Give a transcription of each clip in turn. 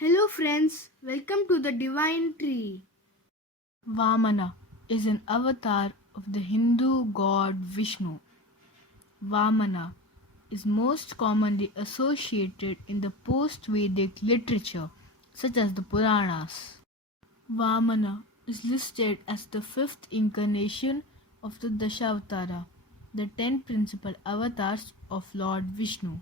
Hello friends, welcome to the Divine Tree. Vamana is an avatar of the Hindu god Vishnu. Vamana is most commonly associated in the post-Vedic literature such as the Puranas. Vamana is listed as the fifth incarnation of the Dashavatara, the 10 principal avatars of Lord Vishnu.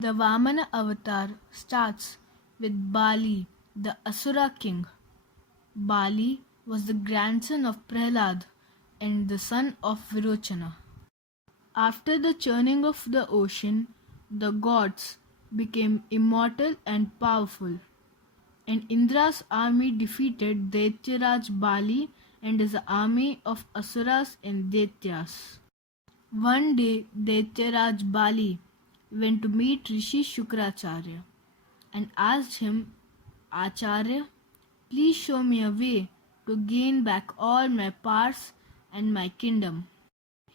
The Vamana avatar starts with Bali, the Asura king. Bali was the grandson of Prahlad and the son of Virochana. After the churning of the ocean, the gods became immortal and powerful, and Indra's army defeated Daityaraj Bali and his army of Asuras and Daityas. One day, Daityaraj Bali went to meet Rishi Shukracharya and asked him, Acharya, please show me a way to gain back all my powers and my kingdom.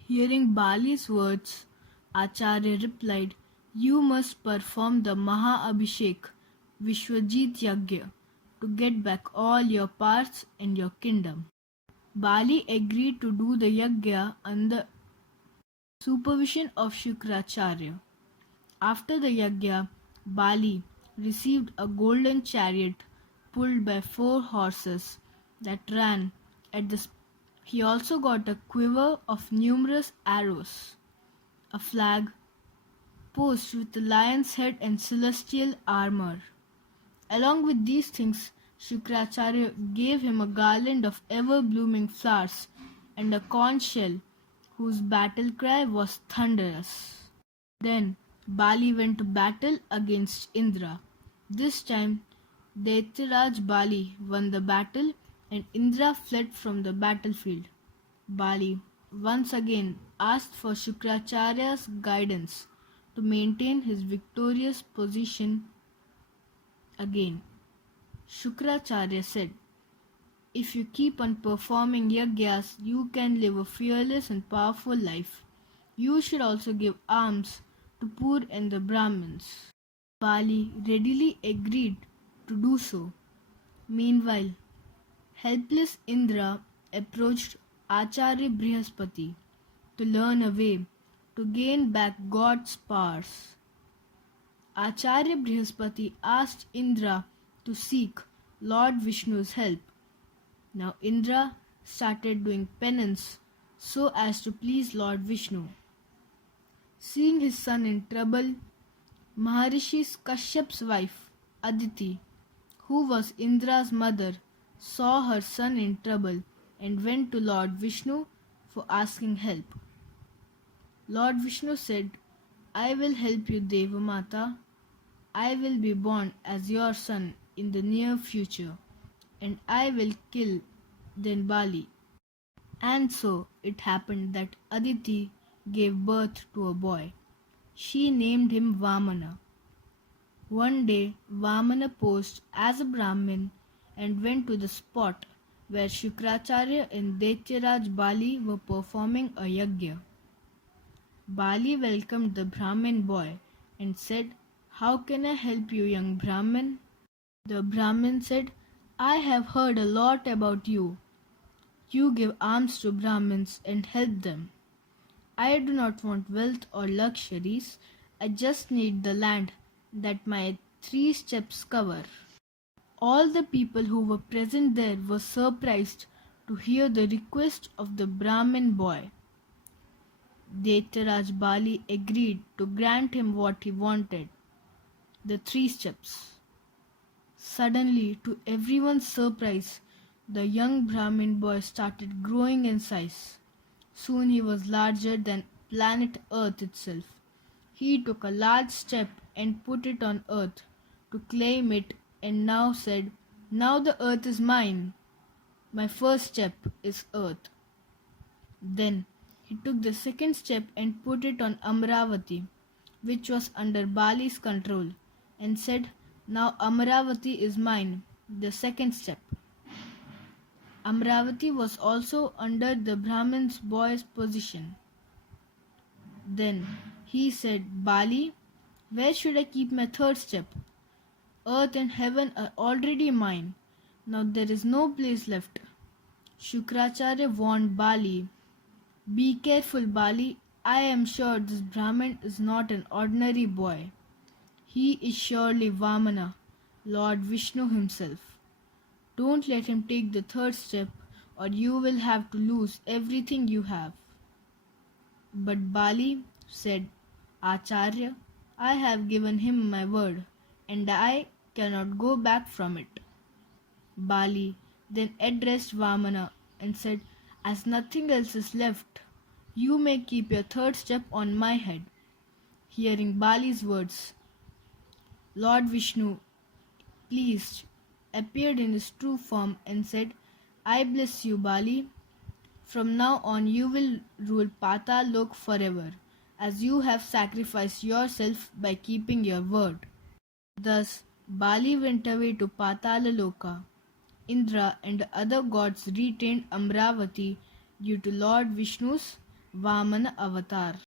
Hearing Bali's words, Acharya replied, You must perform the Maha Abhishek Vishwajit Yagya to get back all your powers and your kingdom. Bali agreed to do the Yagya under supervision of Shukracharya. After the Yagya, Bali received a golden chariot pulled by 4 horses that ran at the He also got a quiver of numerous arrows, a flag, post with a lion's head and celestial armor. Along with these things, Shukracharya gave him a garland of ever-blooming flowers and a conch shell whose battle cry was thunderous. Then Bali went to battle against Indra. This time Daityaraj Bali won the battle and Indra fled from the battlefield. Bali once again asked for Shukracharya's guidance to maintain his victorious position again. Shukracharya said, If you keep on performing yagyas, you can live a fearless and powerful life. You should also give alms to poor and the Brahmins. Bali readily agreed to do so. Meanwhile, helpless Indra approached Acharya Brihaspati to learn a way to gain back God's powers. Acharya Brihaspati asked Indra to seek Lord Vishnu's help. Now Indra started doing penance so as to please Lord Vishnu. Seeing his son in trouble, Maharishi Kashyap's wife, Aditi, who was Indra's mother, saw her son in trouble and went to Lord Vishnu for asking help. Lord Vishnu said, I will help you, Devamata. I will be born as your son in the near future, and I will kill then Bali. And so it happened that Aditi gave birth to a boy. She named him Vamana. One day, Vamana posed as a Brahmin and went to the spot where Shukracharya and Daityaraj Bali were performing a yagya. Bali welcomed the Brahmin boy and said, How can I help you, young Brahmin? The Brahmin said, I have heard a lot about you. You give alms to Brahmins and help them. I do not want wealth or luxuries. I just need the land that my 3 steps cover. All the people who were present there were surprised to hear the request of the Brahmin boy. Daityaraj Bali agreed to grant him what he wanted, the 3 steps. Suddenly, to everyone's surprise, the young Brahmin boy started growing in size. Soon he was larger than planet Earth itself. He took a large step and put it on Earth to claim it and now said, Now the Earth is mine. My first step is Earth. Then he took the second step and put it on Amravati, which was under Bali's control, and said, Now Amravati is mine, the second step. Amravati was also under the Brahmin's boy's position. Then he said, Bali, where should I keep my third step? Earth and heaven are already mine. Now there is no place left. Shukracharya warned Bali, "Be careful, Bali. I am sure this Brahmin is not an ordinary boy. He is surely Vamana, Lord Vishnu himself. Don't let him take the third step, or you will have to lose everything you have." But Bali said, "Acharya, I have given him my word, and I cannot go back from it." Bali then addressed Vamana and said, "As nothing else is left, you may keep your third step on my head." Hearing Bali's words, Lord Vishnu, pleased, appeared in his true form and said, "I bless you, Bali. From now on you will rule Patal Lok forever, as you have sacrificed yourself by keeping your word." Thus Bali went away to Patala Loka. Indra and the other gods retained Amravati due to Lord Vishnu's Vamana avatar.